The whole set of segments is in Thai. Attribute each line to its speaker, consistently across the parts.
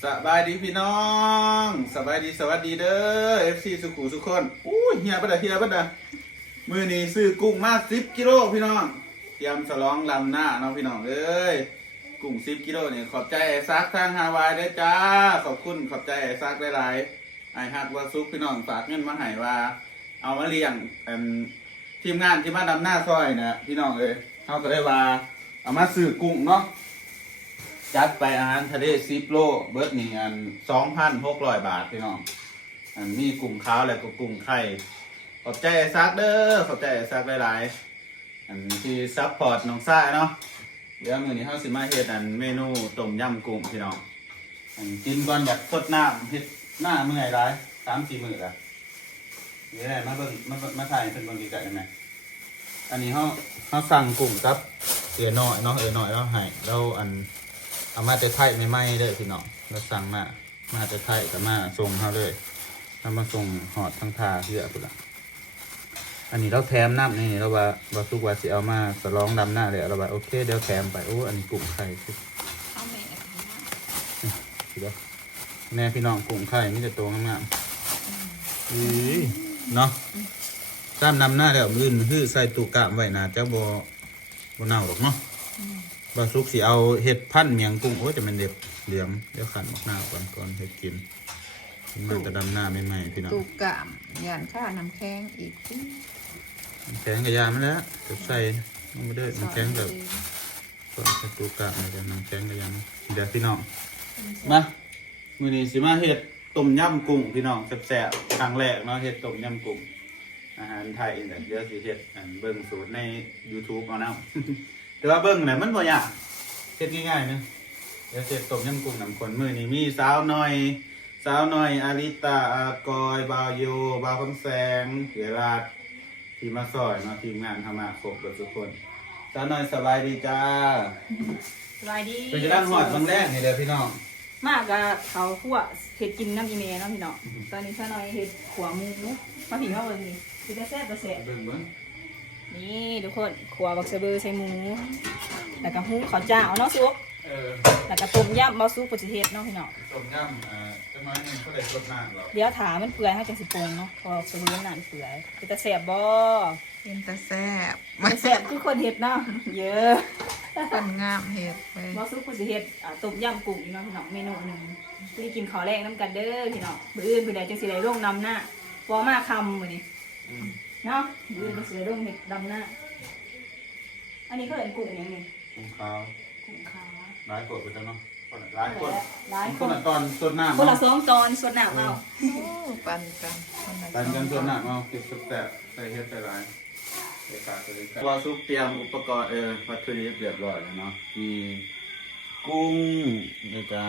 Speaker 1: สบายดีพี่น้องสบายดีสวัสดีเด้อ FC สุขุสุขคนอู้เฮียบัดดามื้อนี้ซื้อกุ้งมา10กิโลพี่น้องเตรียมฉลองลำหน้าเนาะพี่น้องเอ้ยกุ้ง10กิโลนี่ขอบใจไอ้ซักทางฮาวายด้วยจ้าขอบใจไอ้ซักหลายๆไอ้ฮักว่าซุกพี่น้องฝากเงินมาให้ว่าเอามาเลี้ยงทีมงานที่มาดำหน้าซอยนะพี่น้องเอ้ยเฮาก็ได้ว่าเอามาซื้อกุ้งเนาะจัดไปอาหารทะเล10โลเบิร์ดนี่2,600 บาทพี่น้องมีกุ้งขาวและก็กุ้งไข่ขอบใจไอ้ซักเด้อขอบใจไอ้ซักหลายๆที่ซัพพอร์ตน้องซ่าเนาะเดี๋ยวมื้อนี้เฮาสิมาเฮ็ดเมนูต้มยำกุ้งพี่น้องกินก่อนอยากสดน้ำเฮ็ดหน้าเมื่อยหลาย 3-4 มื้อละเดี๋ยวได้มาเบิ่งมาถ่ายเพิ่นเบิ่งใกล้ๆได้ไหมอันนี้เฮาสั่งกุ้งครับเอ๋น้อยเนาะเราให้เราเอามาแต่ไทยไม่ไหม้เลยพี่น้องเราสั่งมาแต่ไทยก็มาส่งเขาเลยเรามาส่งหอดทั้งทาเพื่อพุ่นละอันนี้เราแถมน้ำนี่เราว่าทุกวันสิเอามาสลองดำหน้าเลยเราว่าโอเคเดี๋ยวแถมไปโอ้อันนี้กุ้งไข่สิเดี๋ยวแน่พี่น้องกุ้งไข่ไม่จะโตงามๆเนาะซ้ำดำหน้าแล้วมือหื้อใส่ตู้กะไว้นะเจ้าบ่เน่าหรอกเนาะบาซุกสิเอาเห็ดพันเมียงกุ้งโอ้ยจะเป็นเด็บเหลืองเดี๋ยวขันมะนาวก่อนเห็ดกินมันจะดำหน้าใหม่ๆพี่น้อง
Speaker 2: ตูกามยานข้าน้ำแข็งอีก
Speaker 1: น้ำแข็งกับยามาแล้วจะใส่ลงไปด้วยน้ำแข็งแบบก่อนจะตูกะมันจะน้ำแข็งกับยาเดี๋ยวพี่น้องมามื้อนี้สิมาเห็ดต้มยำกุ้งพี่น้องแซ่บๆครั้งแรกเนาะเห็ดต้มยำกุ้งอาหารไทยเนี่ยเดี๋ยวสิเห็ดเบิ่งสูตรใน YouTube เอาเนาะแต่ว่าเบิ่งเนี่ยมันบ่ยากเฮ็ดง่ายๆนะเดี๋ยวเสร็จต้มยำกุ้งน้ำข้นมื้อนี้มีสาวน้อยอาริตาอากอยบาวโยบาวคำแสงเสียราดทีมาซอยเนาะทีมงานทำมาครบกับทุกคนสาวน้อยสบายดีจ้า
Speaker 3: สบายดี
Speaker 1: เป็นจะด้านหอดบางแรกนี่เลยพี่น้อง
Speaker 3: มากกับเขาคั่วเห็ดกินน้ำอีเมลเนาะพี่น้องตอนนี้ข้าน้อยเห็ดขวาหมูมาผิงเข้าเบิ่งนี่คือได้แซ่บ
Speaker 1: เบิ่ง
Speaker 3: นี่ทุกคนขวาบักเซเบอร์ใส่หมูแล้วก็หูข้าวเจ้าเนาะซุปแล้วก็ต้มยำบะซุปปุจิเฮ็ดเนาะพี่น้อง
Speaker 1: ต้มยำจะมาหนึ่งก็เลยสดน้ำหรอ
Speaker 3: เดี๋ยวถามมันเปื่อยให้จังสิปรุงเนาะพอเสมือนน้ำเปื่อยเป็นตาแซ่บบ่
Speaker 2: เป็นตาแซ่บ
Speaker 3: มันแซ่บคือคนเฮ็ดเนาะเยอะ
Speaker 2: คนงามเฮ็ดไป
Speaker 3: บะซุปปุจิเฮ็ดต้มยำกุ้งเนาะพี่น้องเมนูหนึ่งที่กินข้าวแรกน้ำกันเด้อพี่น้องมื้ออื่นผู้ใดจังสิได้ลงนำหน้าพอมาคำมื้อนี้เนาะมื้ออื่นจังสิได้ลงเฮ็ดดำหน้าอันนี้เขาเห็นกุ้งยังไง
Speaker 1: กุ้งขาวร้ายกดไปแล้วเนาะร้ายคนตอนสดน้ำ
Speaker 3: คนละ2 ตอนสดน้ำเอา
Speaker 2: ปันกัน
Speaker 1: สดน้ำเอาเก็บแซ่บใส่เฮ็ดใส่ร้ายว่าซุปเตรียมอุปกรณ์วัตถุดิบเรียบร้อยแล้วเนาะมีกุ้งแล้วก็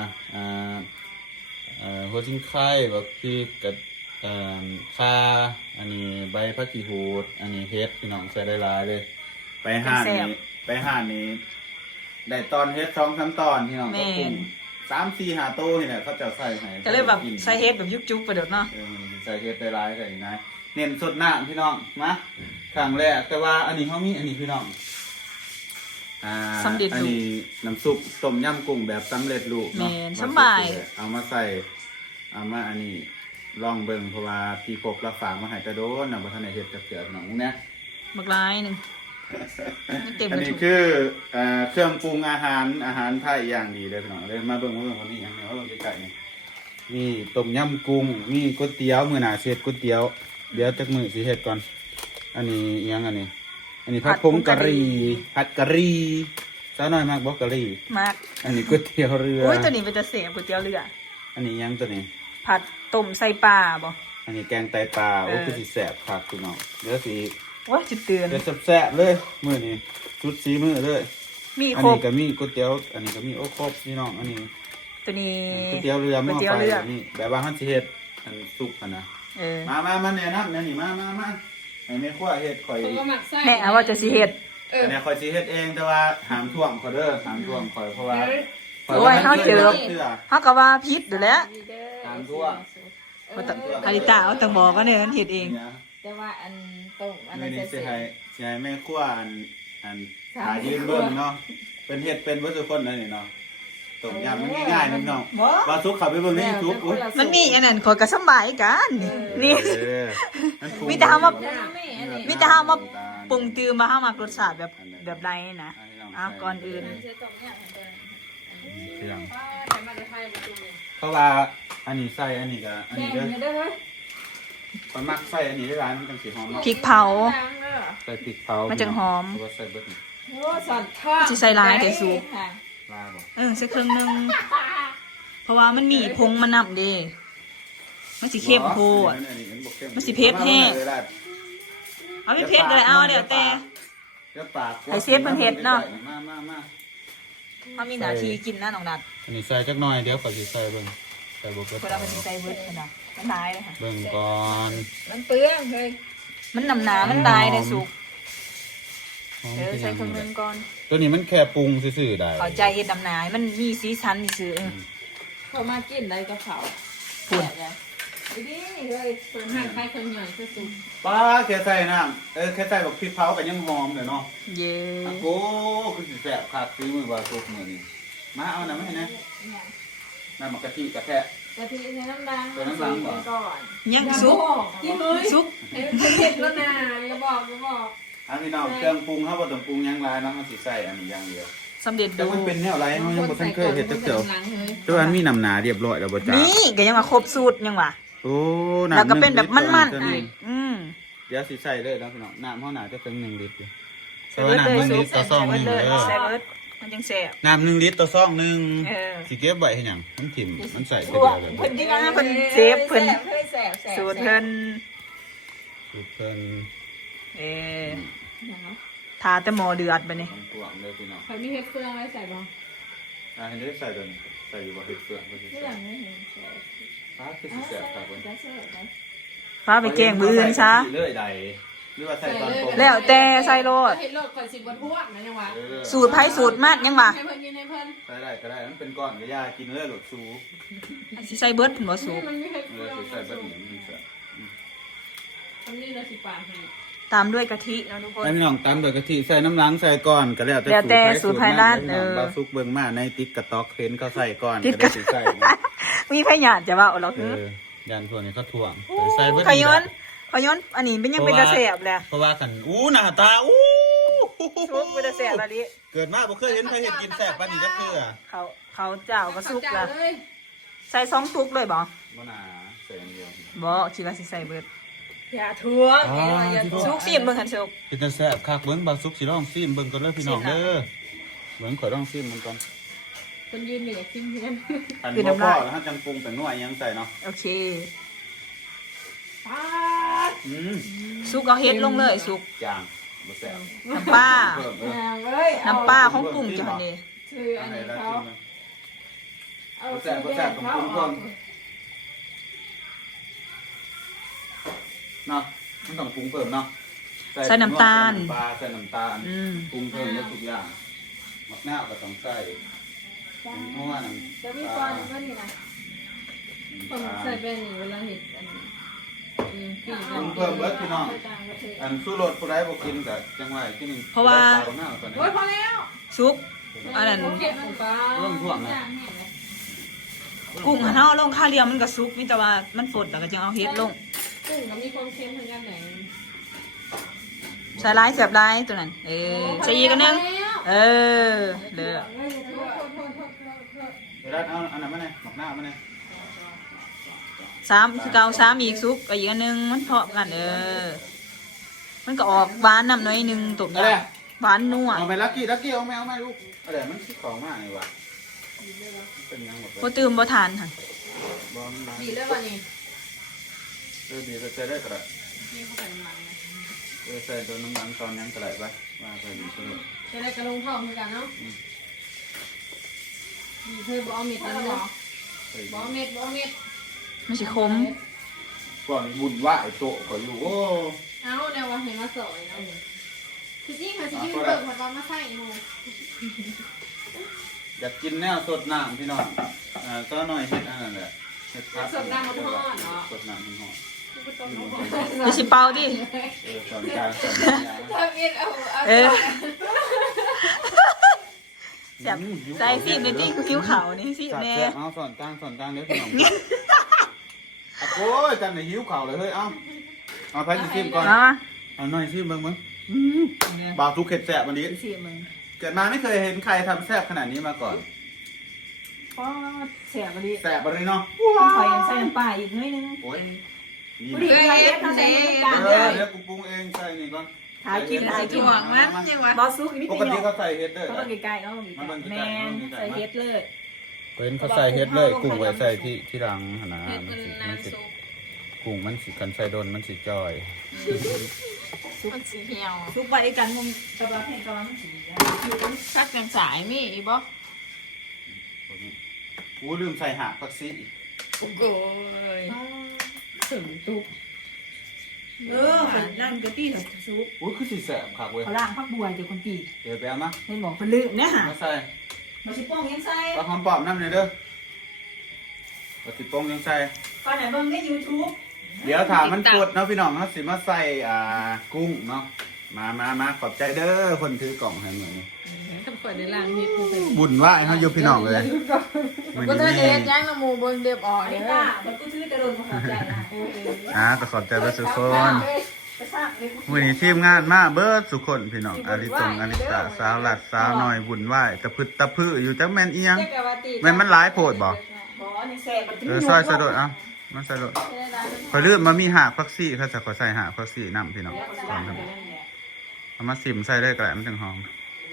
Speaker 1: หัวชิ้นไข่แบบพริกกับข่าอันนี้ใบผักชีหูดอันนี้เฮ็ดพี่น้องใส่ได้หลายเลยไปห่านนี้ได้ตอนเฮ็ด2-3 ตอนพี่น้องก็กุ้ง3-4-5 ตัวนี่แหละเขาจะใส่ให้
Speaker 3: ก็เลยแบบใส่เฮ็ดแบบยุบจุ๊บไปเดี๋ยวเนาะ
Speaker 1: ใส่เฮ็ดได้หลายใส่นะเน้นสดน้ำพี่น้องมาครั้งแรกแต่ว่าอันนี้เขามีอันนี้พี่น้องอันนี้น้ำซุปต้มยำกุ้งแบบสำเร็จรูปเนาะ
Speaker 3: สบาย
Speaker 1: เอามาใส่อันนี้ลองเบิ่งเพราะว่าพี่พกรับฝากมาให้กระโดดนะบ่ทันได้เฮ็ดจักเทื่อน้องเนี่ย
Speaker 3: บักลายนึง
Speaker 1: อันนี้คือเครื่องปรุงอาหารไทยอย่างดีเลยพี่น้องเลยมาเบิ่งคนนี้อย่างนี้ว่าเบิ่งใกล้ๆนี่มีต้มยำกุ้งมีก๋วยเตี๋ยวมื้อหน้าเฮ็ดก๋วยเตี๋ยวเดี๋ยวจักมื้อสิเฮ็ดก่อนอันนี้ยังอันนี้ผัดผงกะหรี่ผัดกะหรี่สาวน้อยมากบ่กะหรี่
Speaker 3: มาก
Speaker 1: อันนี้ก๋วยเตี๋ยวเรือ
Speaker 3: โอ้ยตัวนี้เป็นจะเสียก๋วยเตี๋ยวเรือ
Speaker 1: อันนี้ยังตัวนี้
Speaker 3: ผัดต้มใส่ปลาบ่
Speaker 1: อันนี้แกงไตปลาโอ้คือสิแซ่บคักพี่น้องเดี๋ยวสิ
Speaker 3: ว่าจุดเตือน
Speaker 1: เดี๋ยวแซ่บเลยมื้อนี้ชุดสีมื้อเลย
Speaker 3: มี
Speaker 1: ครบอันนี้ก็มีก๋วยเตี๋ยวอันนี้ก็มีโอ้ครบพี่น้องอันนี้
Speaker 3: ตัวนี้
Speaker 1: ก๋วยเตี๋ยวเรือหม้อไฟนี่แบบว่าเฮาสิเฮ็ดอันสุกหั่นนะมาแนะนำนี่มาให้แม่ครัวเฮ็ดข่อย
Speaker 3: แม่ว่าจะสิเฮ็ด
Speaker 1: เนี่ยข่อยสิเฮ็ดเองแต่ว่าห้ามท่วงข่อยเด้อห้ามท่วงข่อยเพราะว่า
Speaker 3: โอ้ยเฮาเจอเฮาก็ว่าผิดอยู่แล้ว
Speaker 1: ห้ามท่วง
Speaker 3: อาริตาเอาต้องบอกว่าเนี่ยเฮ็ดเอง
Speaker 2: แต่ว่าอันต้มอันนั้น
Speaker 1: สิให้แม่ครัวอันหายืนเบิ่งเนาะเป็นเฮ็ดเป็นบ่ทุกคนนั่นนี่เนาะต้มยำมันง่ายๆนะพี่น้องบาซุกขับไปเบิ่งในยูทูบอุ้ย
Speaker 2: มันมีอันนั้นขอยก็สำบายกันนี่ มีแต่เฮามา มีแต่เฮามาปรุงจือมาเฮามักรสชาติแบบใดนะก่อนอื่น
Speaker 1: เพราะว่าอันนี้ใส่อันนี้ก็อัน
Speaker 3: แม่
Speaker 1: นี้
Speaker 3: ง
Speaker 1: เด้อ
Speaker 3: เด้อเฮ้ย
Speaker 1: คนมักใส่อันนี้ได้ร้านมันจังสีหอมเนาะ
Speaker 2: พริกเผา
Speaker 1: ใส่พริกเผา
Speaker 2: มันจังหอม
Speaker 1: หรือว่าใส่เบิดนี่
Speaker 3: โอ้สอนทอด
Speaker 2: สิใส่หลายแต่สูบ
Speaker 1: ลาบ่
Speaker 2: ใส่เครื่องนึงเพราะว่ามันมีผงมันนำเด้มันสิเข้มโพด มันสิเผ็ดแห้ง เอาไปเพชรก็ได้เอาเดี๋ยวแต่
Speaker 1: เดี๋ยวปาก
Speaker 2: ให้เชฟเพิ่นเฮ็ดเนาะ
Speaker 1: มา
Speaker 2: เฮามีหน้าที่กินนะน้องนัด
Speaker 1: อันนี้ใส่จักหน่อยเดี๋ยวขอสิใส่เบิ่งใส่บ่เกิด
Speaker 2: เวลาเพิ่นสิใส่เบิดเพิ่นน่ะมันตายเลยค่ะ
Speaker 1: เบิ่งก่อน
Speaker 3: มันเปลืองเฮ้ย
Speaker 2: มันนำหนามันตายได้สุก
Speaker 1: หอม
Speaker 2: ใส่เครื่องนึงก่อน
Speaker 1: ตัวนี้มันแค่ปรุงซื่อๆได้
Speaker 2: เข้าใจเฮ็ดนำหนาให้มันมีสีสันซื่อ
Speaker 3: เขามากินได้กับเขา
Speaker 2: พูด
Speaker 3: ดีเลยเปิดห่างใครคนหน่อยก็สุก
Speaker 1: ป้าแค่ใส่น้ำแค่ใส่บักพริกเผาก็ยังหอมเลยเนาะ
Speaker 2: เย้
Speaker 1: โอ้คือสิแซ่บคักฝีมือบ่าวซุกมื้อนี้มาเอาน้ำให้นะน้ำมะกะทิกะแทะ
Speaker 3: กะทิในน้ำดัง
Speaker 1: ใส่น้ำดังเหรอ
Speaker 3: ก่อน
Speaker 2: ยังสุก
Speaker 3: กินเลย
Speaker 2: สุก
Speaker 3: เผ็ดแล้วนะอย่าบอกอย่าบอก
Speaker 1: อันนี้เนาะเครื่องปรุงเฮาบ่ต้องปรุงหยังหลายเนาะมันสิใส่อันนี้อย่างเดียว
Speaker 2: สำเร็จ
Speaker 1: แต่
Speaker 2: ดู
Speaker 1: มันเป็นแนวไรเฮายังบ่ทันเคยเฮ็ดจักเทื่อ
Speaker 3: หลังเฮ้ย
Speaker 1: แต่ว่ามีน้ำหนาเรียบร้อยแล้วบ่จ้า
Speaker 2: นี่ก็ยังว่าครบสูตรยังว่า
Speaker 1: โอ้น้ำ
Speaker 2: แล้วก็เป็นแบบมัน
Speaker 1: 1 ลิตร
Speaker 2: ๆ
Speaker 1: เดี๋ยวสิใส่เลยเนาะพี่น้องน้ำเฮาน่าจะถึง1 ลิตรอยู่
Speaker 2: ใส่เบิดเลย
Speaker 1: น้ำ1
Speaker 2: สุ
Speaker 1: ลิ
Speaker 2: ก
Speaker 1: ตรต่อซองหนึง
Speaker 2: เล
Speaker 1: เด้
Speaker 2: ย
Speaker 1: อ
Speaker 2: ใส่เบิดมันจังแซ่บ
Speaker 1: น้ำ1 ลิตรต่อซองหนึง
Speaker 2: เออ
Speaker 1: สิเก็บไว้ให้หยังมันถิ่มมันใส่ที
Speaker 2: พว
Speaker 1: เดี
Speaker 2: ก
Speaker 1: ยวเลย
Speaker 2: เพิ่นที่ว่าเพิ่นเซฟเพิ่น
Speaker 3: แสบ
Speaker 2: สูตรเพิ่น
Speaker 1: สูตรเพิ่น
Speaker 2: เออทาแต่หม้อเดือดบัดนี้
Speaker 1: ต้องตวงเลยพี่น้อง
Speaker 3: เขามีเห็ดเฟืองไว้ใส่บ้าง
Speaker 1: เห็นได้ใส่ตัวนี้ใส่อยู่บ่เฮ็ดเฟืองเพิ่นสิ
Speaker 3: เฟือ
Speaker 1: ใส่
Speaker 3: งไม่เห็นใส่
Speaker 1: ฟ้าคือสิแซ่บครับเพิ่น
Speaker 3: จะเสิร์ฟไหม
Speaker 2: ฟ้าไปแกล้งมื้ออื่นซะ
Speaker 1: เลยใดหรือว่าใส่ตอนต้ม
Speaker 2: แล้วแต่ใส่โลด
Speaker 3: เห็ดโลดก่อนสิบบนพวกนะยังวะ
Speaker 2: สูตรไผสูตรมันยังว่า
Speaker 3: ให้เพิ่นกินให้เพิ่น
Speaker 1: ใส่ได้ก็ได้มันเป็นก้อนก็ย่ากินเลยหลดซู
Speaker 2: สิใส่เบิดเพิ่นบ่สูตร
Speaker 3: มันมีเห็ด
Speaker 1: เอ
Speaker 3: เฟื
Speaker 1: อ
Speaker 3: อง
Speaker 1: สิใส่แบบนี้มันแซ่บ
Speaker 3: มันมีละ10 บาทให้
Speaker 2: ตามด้วยกะทิเนาะทุกคน
Speaker 1: ให้พี่น้องตำโดยกะทิใส่น้ำล้างใส่ก่อนก็แล้ว
Speaker 2: แล้วแต่สูตรไผร้าน
Speaker 1: เออ
Speaker 2: เออ
Speaker 1: บาซุกเบิ่งมาในติ๊กกะตอกเห็นเขาใส่ก่อน
Speaker 2: ติ๊ก
Speaker 1: ก็
Speaker 2: กะ
Speaker 1: ได้สิใส่นะ
Speaker 2: มีพยานจะว่าเอาเรา
Speaker 1: เอ
Speaker 2: คือ
Speaker 1: อยันพวกนี้เขาถ่วงเออใส่เบิด
Speaker 2: ขย้อนขย้อนอันนี้เป็นยังเป็นตาแสบเลย
Speaker 1: เพราะว่าคันหน้าตา
Speaker 2: ซุกเป็นตาแสบอะไร
Speaker 1: เกิดมาบ่เคยเห็นใครเห็นกินแซ่บปานนี้จักเทื่อ
Speaker 2: เขาเจ้าก็ซุกละ
Speaker 3: เลย
Speaker 2: ใส่2ตุกเลยบ่
Speaker 1: บ่น่าใส่อันเดียว
Speaker 2: บ่คิดว่าสิใส่เบิด
Speaker 3: อย่าทวงอย่าทวง
Speaker 2: ซุกสิเบิ่งหันซุก
Speaker 1: เป็นตาแซ่บคักเบิ่งบาซุกสิลองซิมเบิ่งก่อนเด้อพี่น้องเด้อเบิ่งข่อยลองซิมมันก่อน
Speaker 3: คนยืนเหนือขึ้นเพื่อน
Speaker 1: อันบ่พอแล้วฮะจังปรุงแต่นัวยังใส่เนาะ
Speaker 2: โอเค
Speaker 3: ป้า
Speaker 2: ซุกเอาเฮ็ดลงเลยซุก
Speaker 1: จางบ่แซ่บ
Speaker 2: น้ำปลา
Speaker 1: เพิ่ม
Speaker 3: เอ้ย
Speaker 2: น้ำปลาของกลุ่มจังนี่
Speaker 3: คืออันนี้เขาเอา
Speaker 1: บ่แซ่บบ่แซ่บต้องปรุงเพิ่มเนาะมันต้องปรุงเพิ่มเนาะปลาใส่น้ำตาลปรุงเพิ่มได้ทุกอย่างมะนาวก็ต้องใส่เพราะว่าน้ำ
Speaker 3: จะมีก้อนก็นี่นะผมใส่เป็นนี่เวลาเห็ดอัน
Speaker 1: ปรุงเพิ่มเบิดพี่น้องอันสู้รสผู้ใดบ่กินก็จังไว้ที่นึง
Speaker 3: โอ้ยพอแล้ว
Speaker 2: ซุกอันนั้น
Speaker 3: เก็บลงไป
Speaker 2: กุ้งหันเอาลงข้าวเรียวมันก็ซุกมีแต่ว่ามันฝดแล้วก็จังเอาเฮ็ดลง
Speaker 3: กุ้งก็มีความเค็มเหมือนกันไหน
Speaker 2: ใส่ลายเสียบลายตัวนั้นใส่อีกอันนึงเออเด้อ
Speaker 1: เดี๋ยวเอาอันนั้นมาหน่อยหมักหน้ามาหน่อย
Speaker 2: 3คือเก่า3อีกซุกก็อีกอันนึงมันเพาะกันมันก็ออกหวานน้ำน้อยนึงตุ่มยำหวานนัว
Speaker 1: เอาไปลักกี้เอาไหมลูกอะไรมันคิดของมากเลยวะเป็นยังหมดเลย
Speaker 2: บ่ตื่มบ่ทานค่ะ
Speaker 1: บอลมา
Speaker 3: ดีแล้ววันนี้
Speaker 1: ดีจะใส่ได้กระไร
Speaker 3: นี่เขาใส่น้ำมันนะ
Speaker 1: ใส่ตัวน้ำมันตอนยังกระไรไปว่าไปดีสนุก
Speaker 3: จะได้กระลงทองเหมือนกันเนาะดีเคยบอกเม็ดแล้วเนาะบอกเม็ด
Speaker 2: มันสิคม
Speaker 1: ก่อนบุญว่าไอ้โตก็อยู่โอ้
Speaker 3: เอาแนวว่าเห็นมาสอยเนาะคือจริงค่ะจริงเบิกหัวตอนมาใส่หมู
Speaker 1: อยากกินแนวสดน้ำพี่น้องก็หน่อยเห็ดอันนั้นแหละเห็ดผัดสดน้ำมันทอดสดน้ำมันทอด
Speaker 2: จะสิเป่าดิ
Speaker 1: สอนการสอน
Speaker 3: ทำเอ็นเอา
Speaker 2: เออแซ่บใส่ซีบในติ้งคิ้วขาวนี่ซีบแน่
Speaker 1: เอาสอนกลางเดี๋ยวพี่น้องโอ้ยกันในหิวข่าวเลยเฮ้ยเอาไปซิมก่อน
Speaker 2: เอามา
Speaker 1: เอาหน่อยซิมมึงบ่าวทุกเข็ดแสบวันนี้
Speaker 3: ซีบมึง
Speaker 1: เกิดมาไม่เคยเห็นใครทำแซ่บขนาดนี้มาก่อน
Speaker 3: ป้อแสบดี
Speaker 1: แซ่บเลยเนาะ
Speaker 3: คอยใส่น้ำปลาอีกนิดนึง
Speaker 1: โอ้ยนี่
Speaker 3: ผู้ดีใส่เอ็ดใส่เอ็ด
Speaker 1: เดี๋ยวกูปรุงเองใส่นี่ก่อน
Speaker 3: ถ่ายกินถ่ายกิน
Speaker 2: ถ่วงมันยังวะ
Speaker 3: บอสซุกอีกนิด
Speaker 1: ป
Speaker 3: เดี
Speaker 1: กติ
Speaker 3: ยว
Speaker 1: เขาใส่เฮ็ดเด้อ
Speaker 3: เขาต้องไกลๆเขาต้องไกลๆแมนใส่เฮ็ดเลย
Speaker 1: เป็นเขาใส่เฮ็ดเลยกุ้งไว้ใส่ที่รังหนากุ้งมันสิกันใส่โดนมันสิจอย
Speaker 2: มันสีเหี่ยว
Speaker 3: ซุปไว้ด้วยกันมุมกระบะแห้งกระบะมันสี
Speaker 2: ซักจังสายมีอีบ่
Speaker 1: กูลืมใส่หากผักซี
Speaker 2: โอ้โห
Speaker 3: ถึงตุกร่างกะตี้กับซุป
Speaker 1: อุ้ยคือสิแซ่บคักเว้ย
Speaker 3: เขาล่างพักบัวเดี๋ยวคนตี
Speaker 1: เดี๋ยวไปเอามา
Speaker 3: เห็นบอกคนลืมเนี่ยฮะ
Speaker 1: มาใส่
Speaker 3: มาชิป้องยังใส่
Speaker 1: ปลาหอมปอบน้ำหน่อยเด้อปลาสิโป้งยังใส่
Speaker 3: ก่อนไหนเบิ่งได้ YouTube
Speaker 1: เดี๋ยวถามมันปวดเนาะพี่น้องเขาสิมาใส่กุ้งเนาะมาขอบใจเด้อคนถือกล่องให้เหมือนนี้
Speaker 2: ทำเปิดในร้านเฮ็ดกูไป
Speaker 1: บุญไหวเขาอยู่พี่น้องเลย
Speaker 2: ก็จะเฮ็ดย่างน้ำหมูเบิ่งเด็บออก
Speaker 3: อัน
Speaker 2: เด้
Speaker 3: นี้
Speaker 2: อ
Speaker 3: ป้ามันก็ซื้อจะโดนมาขอใจนะ
Speaker 1: ก็ขอบใจเบิร์สุกคน
Speaker 3: ไปสร้างเลย
Speaker 1: วันนี้ทีมงานมาเบิร์ดสุกคนพี่น้องอาริตงอาริตาสาวหลัดสาวหน่อยบุญไหวตะพึดตะพื้อยู่จักแมนเอียงแมนมันหลายโพดบ่
Speaker 3: บอนี่แซ่บ
Speaker 1: ซอยสะดดมันสะดดพอลืมมามีหากพักซี่เขาจะขอใส่หากพักซี่น้ำพี่น้องเอามาซิมใส่ได้กระไรมันจังหอม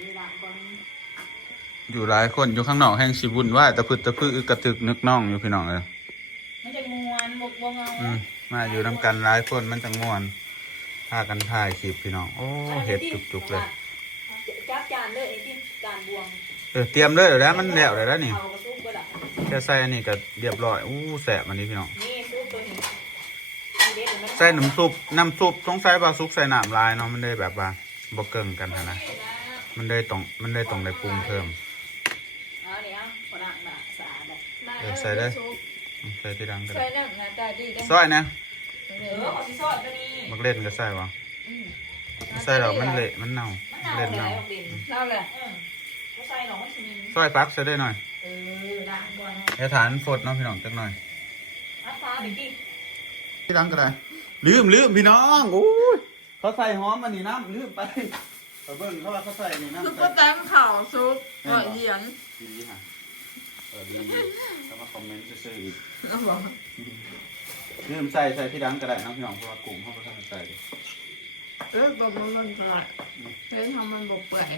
Speaker 1: อยู่หลายคนอยู่ข้างนอกแห่งสิบุญไหวตะพึดตะพื้กระตึกนึกน่องอยู่พี่น้องเลย
Speaker 3: มันจะมวนบกบงเอา
Speaker 1: มาอยู่น้ำกันหลายคนมันจะง่วนพากันถ่ายคลิปพี่น้องโอ้เห็ดจุกๆเลย
Speaker 3: จับจานเลยไอ้ที่จานบวง
Speaker 1: เตรียมเลยเดี๋ยวแล้วมันแล้วเดี๋ยวแล้วนี่
Speaker 3: เอากระซุกก็ได้
Speaker 1: แค่ใส่อันนี้ก็เรียบร้อยอู้แสบอันนี้พี่น้อง
Speaker 3: นี่ซุปตัวนี้
Speaker 1: ใส่น้ำซุปต้องใส่ปลาซุปใส่น้ำลายเนาะมันได้แบบว่าบ่เกิงกันนะมันได้ตรงได้ปรุงเพิ่ม
Speaker 3: เอาเนี่ยฝรั่งน่ะสะอาดเลย
Speaker 1: ใส่ได้ใส่ที่ดังก็
Speaker 2: ใส่
Speaker 1: ได้
Speaker 2: น้ำหน้าตาดีได้
Speaker 1: ซอยนะ
Speaker 3: เอาที่ซอสตัวนี้
Speaker 1: มักเล่นก็ใส่วะใส่แล้วมันเละมันเน่า
Speaker 3: มัน
Speaker 1: เล่น
Speaker 3: เน่า
Speaker 1: เน่า
Speaker 3: เลย
Speaker 2: เล่าแหละ
Speaker 3: ก็ใส่หนองไม่ชิม
Speaker 1: ซอยฟักใส่ได้หน่อย
Speaker 3: ล้างก่อน
Speaker 1: เดี๋ยวฐานฟดเนาะพี่น้องจักหน่อย
Speaker 3: อัดฟ้าไปกิน
Speaker 1: ที่ดังก็ได้ลืมพี่น้องโอ้ยเขาใส่หอมมันนี่น้ำลืมไปเบิ่งเขาว่าเขาใส่นี่น้ำ
Speaker 2: ซุป
Speaker 1: ใส่
Speaker 2: เปอร์แตงข่าวซุปเหยียน
Speaker 1: ดีฮะดีเขามาคอมเมนต์ซื่อๆอีก
Speaker 2: เอาบอก
Speaker 1: ลืมใส่ที่ดังก็ได้น้องพี่น้องเพราะว่ากลุ่มเขาก็ต้องใส่
Speaker 2: บอกมันมันสลัดเฮ้ยทำมันบกเปื่อย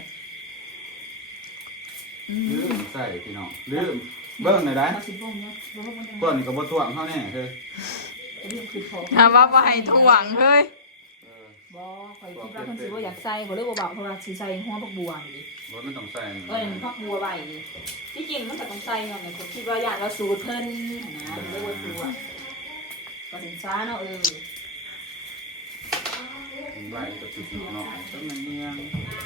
Speaker 1: ลืมใส่พี่น้องลืมเบิ่งหน่อยได้
Speaker 3: มาสิบโมงเนี่ยบ่มันจะ
Speaker 1: ก้อนนี่ก็บ่ถ่วงเขาแน่เฮ้ย
Speaker 3: เรื่องคือพอ
Speaker 2: ถามว่าไปถ่วงเฮ้ย
Speaker 3: บ่คอยคิดว่าคนสิบ่อยากใส่บ่เลยบ่บอกเพราะว่าสิใส่หัวผักบัวนี่
Speaker 1: รถมันต้องใส่
Speaker 3: ผักบัวใบที่จริงมันก็ต้องใส่เนาะผมคิดว่าอยากเราสูตรเพิ่นนะเลยบ่สูตรก็สินช้าเนาะ
Speaker 1: ไหวก็จุดเนาะต้นมันเนียง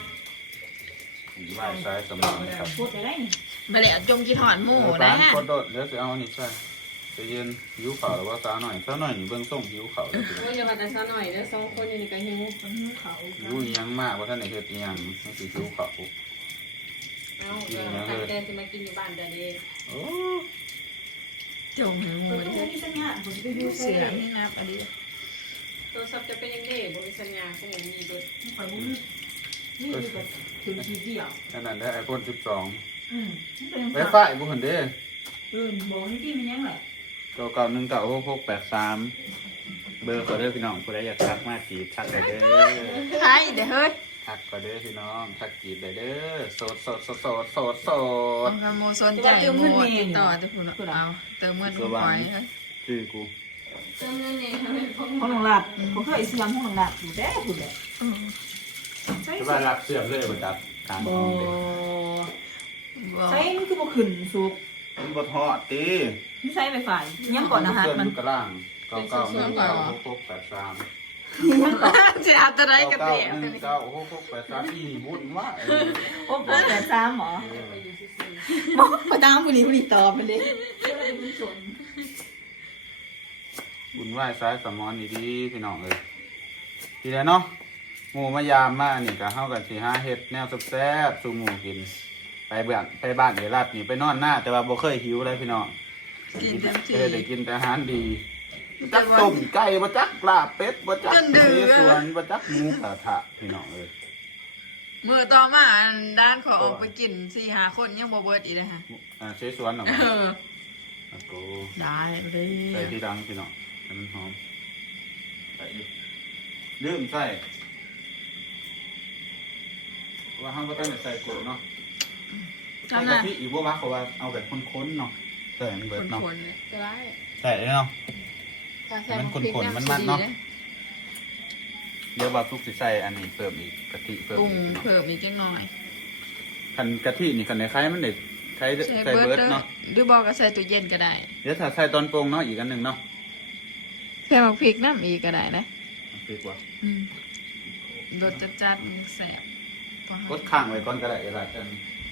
Speaker 1: ไหวใส่สมองครับ
Speaker 3: พูดไปได้นี่
Speaker 2: มาแล้วจงกินหอนหมู
Speaker 1: ร้า
Speaker 2: นะ
Speaker 1: นโคตรโดดเดี๋ยวจะเอาอันนี้ใส่จะเย็นหิวข่าวหรือว่าซาหน่อยนี่เบื้องส่งหิวข่าวเลย
Speaker 4: โอ้ยอย่ามาแต่ซะหน่อยเด้อสองคนอยู่ในกระหิว
Speaker 3: มันเขา
Speaker 1: หิวยังมากว่าท่านไหนเฮ็ดยังมันสิหิวข่าว
Speaker 4: เอาตั้งใจจะมากินอยู่บ้านเดี๋ยวนี้
Speaker 1: โอ้
Speaker 2: จงให้หมู
Speaker 3: มันก็มีสัญญาณผมไปดูเสี
Speaker 2: เสี
Speaker 3: ย
Speaker 2: ยงนี่นะอันนี้
Speaker 4: โทรศัพท์จะเป็นยังไงบริษัทยาก็ยังมีเบิด
Speaker 3: คอยบุ้นี่คือแบบถึงทีเดียว
Speaker 1: ขนาดได้ iPhone 12
Speaker 3: นี่เป็น
Speaker 1: ไวไฟบุหันเด้
Speaker 3: บอกนี่ที่มันยังไง
Speaker 1: 9919663เบอร์ก็เด้อพี่น้องผู้ใดอยากทักมาจีบทักได้เด้อ
Speaker 2: ใช่เดี๋ยวเฮ้ย
Speaker 1: ทักก็เด้อพี่น้องทักจีบได้เด้อโสด
Speaker 2: องค์การโมสนใจโมติดต่อจะพูดเอาเติมเงินไว้
Speaker 1: ชื่อกู
Speaker 4: เติมเงินเนี่ยทำเป็นพง
Speaker 3: ห้องหลังหลับผมเคยเสื่อมห้องหลังหลับอยู่ได้คุณเลย
Speaker 1: สบายรับเสื่อมเลยบ่จับกลาง
Speaker 3: บ
Speaker 1: ห้องเด้
Speaker 3: ใช้มันคือบ่ขึ้นสุก
Speaker 1: มันบ่ทอดติ
Speaker 3: นี่ใช้ไฟฟ้ายังก่อนนะฮะ
Speaker 1: เสื่อม
Speaker 3: มั
Speaker 1: อน ยู่กระล่าง9919663
Speaker 3: ยังก่อน
Speaker 2: จะเอาตัวไหนกันเดียว
Speaker 1: 9919663อีบุญว่า
Speaker 3: โอ้โหแต่ซ้ำหรอหมอมาตามบุรีตอบไปเลย
Speaker 1: บุญไหว้ซ้ายสมอนดีๆพี่น้องเอ้ยทีแล้วเนาะหมู่มายามมานี่ก็เฮากันสิหาเฮ็ดแนวแซ่บๆสู่หมู่กินไปบ้านเดี๋ยวลาดนี่ไปนอนหน้าแต่ว่าบ่เคยหิวเลยพี่น้อง
Speaker 2: กินเต็มที่
Speaker 1: ได้กินแต่อาหารดีบ่จักต้มไก่บ่จักลาบเป็ดบ่จัก
Speaker 2: จนดื้อ
Speaker 1: เสวนบ่จักหมูกระทะพี่น้องเอ้ย
Speaker 2: มือต่อมาอันด้านขอออกไปกิน4-5 คนยังบ่เบิดอีกเลยค่ะ
Speaker 1: เสสวนเนาะ
Speaker 2: เออ
Speaker 1: แล้วก็
Speaker 2: ได้เลย
Speaker 1: ใส่ที่ดังพี่น้องให้มันหอมใส่อีกลืมใส่ว่าห้ามก็ต้องใส่กดเนาะใส่
Speaker 2: ทำ
Speaker 1: กะ
Speaker 2: นะ
Speaker 1: ทิอีกบ่ว่าเขาว่าเอาแบบข้นๆเนาะใส่ให้มันเบิดเนาะ
Speaker 2: คนๆเลย
Speaker 4: ก็ได้
Speaker 1: ใส่เลยเนาะ
Speaker 4: ถ้าใส่
Speaker 1: มัน
Speaker 4: พริก
Speaker 1: ข้นๆ
Speaker 4: น้ำ
Speaker 1: มันๆเนาะ
Speaker 2: ดีลย
Speaker 1: เดี๋ยวว่าทุกสิใส่อันนี้เพิ่มอีกกะทิเพิ่ม
Speaker 2: ปรุง
Speaker 1: อีก
Speaker 2: เพิ่มอีกจังหน่อย
Speaker 1: คันกะทินี่คันคล้ายๆมันเด็กใช้ใส่เบิร์ดเนาะ
Speaker 2: หรือบอกก็ใส่ตู้เย็นก็ได้
Speaker 1: เดี๋ยวถ้าใส่ตอนปรุงเนาะอีกอันหนึ่งเนาะ
Speaker 2: ใส่หมักพริกน้ำอีกก็ได้นะ
Speaker 1: ดีกว่า
Speaker 2: รสจัดๆมันแสบ
Speaker 1: กดข้างไว้ก่อนก็ได้เวลาจะ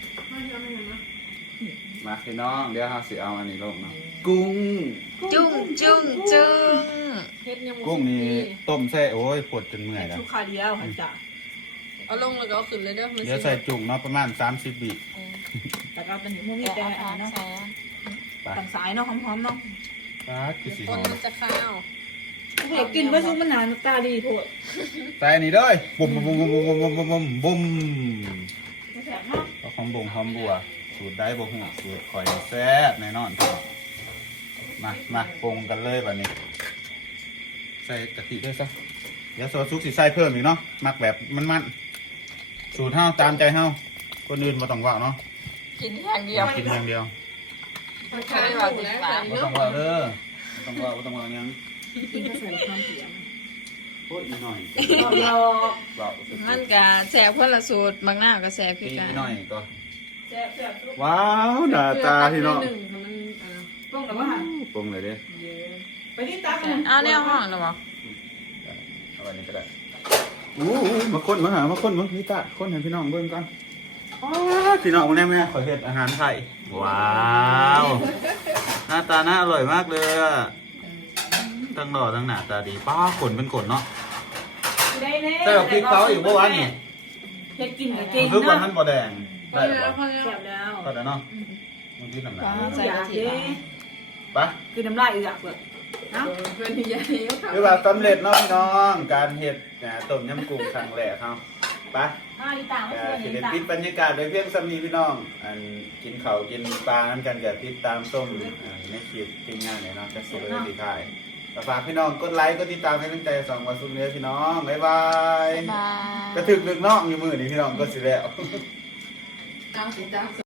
Speaker 1: มาพี่น้องเดี๋ยวเราสิเอาอันนี้ลงเนาะกุ้ง
Speaker 2: จุ้งจุ้งจุ้ง
Speaker 4: เฮ็ดยัง
Speaker 1: กุ้งนี่ต้มใส่โอ้ยปวดจนเมื่อยแล้ว
Speaker 3: ทุกคาเดียวค่ะจ้ะ
Speaker 4: เอาลงแล้วก็เอาขึ้นเลยเด้อมัน
Speaker 1: เดี๋ยวใส่จุ่มเนาะประมาณ30 วิ
Speaker 3: แต่ก็เป็นมุ้งมีแต่อันเนาะ
Speaker 4: ใส่
Speaker 1: ไป
Speaker 3: ฝั่งซ้ายเนาะหอมๆเนาะ
Speaker 1: คือสีห
Speaker 4: ต้
Speaker 1: อน ม
Speaker 4: มันจะข้าว
Speaker 3: เผ็ดกินไปซุปมันนานตาดีโพด
Speaker 1: ใส่อันนี้เลยบุ้มบุ้มบุ้มบุ้มบุ้มบุ้มบุ้มบุ้ม
Speaker 3: แสบเนาะ
Speaker 1: ก็หอมบงหอมบัวสูตรได้บ่หูสูตรคอยแซ่บแน่นอนมาปรุงกันเลยแบบนี้ ใส่กะทิด้วยซะเดี๋ยวซอสซุกสิใส่เพิ่มอีกเนาะมักแบบมันๆสูตรเฮาตามใจเฮาคนอื่นบ่ต้องว่าเนาะ
Speaker 2: กินอย่างเดียว
Speaker 1: กินอย่างเดียว
Speaker 4: มันข้าวแล้วใส่
Speaker 1: บ่
Speaker 4: เนื้อ
Speaker 1: ต้องว่าเด้อบ่ต้องว่าหยัง
Speaker 3: กินก็ใส่ความเสียง
Speaker 1: โอ้ยอีกหน่อย
Speaker 3: เรา
Speaker 1: บอก
Speaker 2: มันก็แสบคนละสูตรบางหน้าก็แสบคือ
Speaker 1: อี
Speaker 2: กัน
Speaker 1: กหน่อยก็
Speaker 3: แซ่บแซ่บทุก
Speaker 1: ว้าวหน้าตาพี่น้อง
Speaker 4: หนึ่งมัน
Speaker 3: ต้องแต่ว่า
Speaker 1: ปรุงเลยเด้
Speaker 3: ไปที่ตากัน
Speaker 2: เอาแนวห้องแล้วบ่
Speaker 1: เอาอันนี้ก็ได้อู้มาคนมาหามาคนมาพี่ตาคนให้พี่น้องเบิ่งก่อนว้าวพี่น้องมาแน่แม่ขอเฮ็ดอาหารไทยว้าวหน้าตาน่าอร่อยมากเลยอะทั้งหล่อทั้งหน้าตาดีป้าขนเป็นขนเนาะ
Speaker 3: ได้แน่
Speaker 1: แต่พริกเขาอยู่เมื่อวานนี่
Speaker 3: เฮ็ดกินกับเก่ง
Speaker 1: คือวัน
Speaker 3: เนาะ
Speaker 1: มันบ่แดงได้หรอ
Speaker 3: แซ่บแล้ว
Speaker 1: ก็ได้เนาะมันที่น้ำหนัก
Speaker 3: ใส่กะทิ
Speaker 1: ไป
Speaker 3: คือน้ำลายเอือกเบิดเนาะ
Speaker 4: เพื่อนที่ใหญ่เขา
Speaker 1: คือว่าสำเร็จเนาะพี่น้องการเฮ็ดต้มยำกุ้งครั้งแรกเขาไป
Speaker 3: มาที่ตา
Speaker 1: สิเป็นปิดบรรยากาศโดยเพียงสำนีพี่น้องอันกินข้าวกินปลาน้ำกันกับติดตามส้มในคลิปทีมงานเนี่ยเนาะจะสุดเลยดีท้ายก็ฝากพี่น้องกดไลค์กดติดตามให้ตั้งใจสองวันสุดเนื้อพี่น้องบ๊ายบาย
Speaker 2: บาย
Speaker 1: กระถึกลึกน้องอยู่มือนี่พี่น้องก็สิแล้ว
Speaker 4: เอาสิจ้า